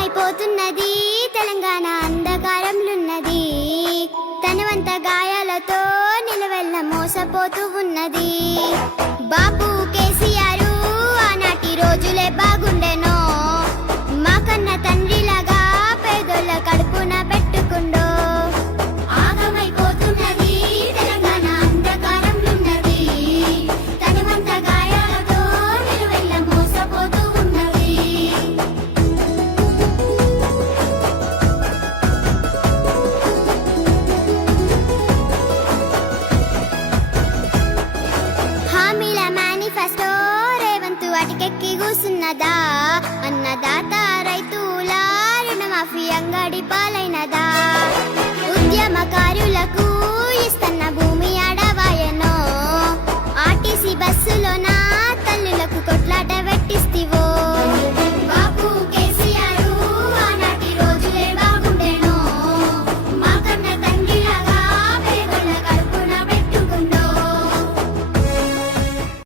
ఆగమైపోతున్నది తెలంగాణ అంధకారంలున్నది, తనవంత గాయాలతో నిలవెల్ల మోసపోతూ ఉన్నది. బాపు కేసీఆర్ ఆనాటి రోజులే బాగుండెనో, మా కన్న తండ్రిలాగా పేదోళ్ళ కడుపున పెట్టుకుండో. ఆగమైపోతున్నది తెలంగాణ అంధకారంలున్నది, తనవంత గాయాలతో నిలవెల్ల మోసపోతూ ఉన్నది. హామీల మేనిఫెస్టో రేవంతు అటికెక్కి కూసున్నదా, అన్నదాత రైతుల రుణమాఫీ అంగడి పాల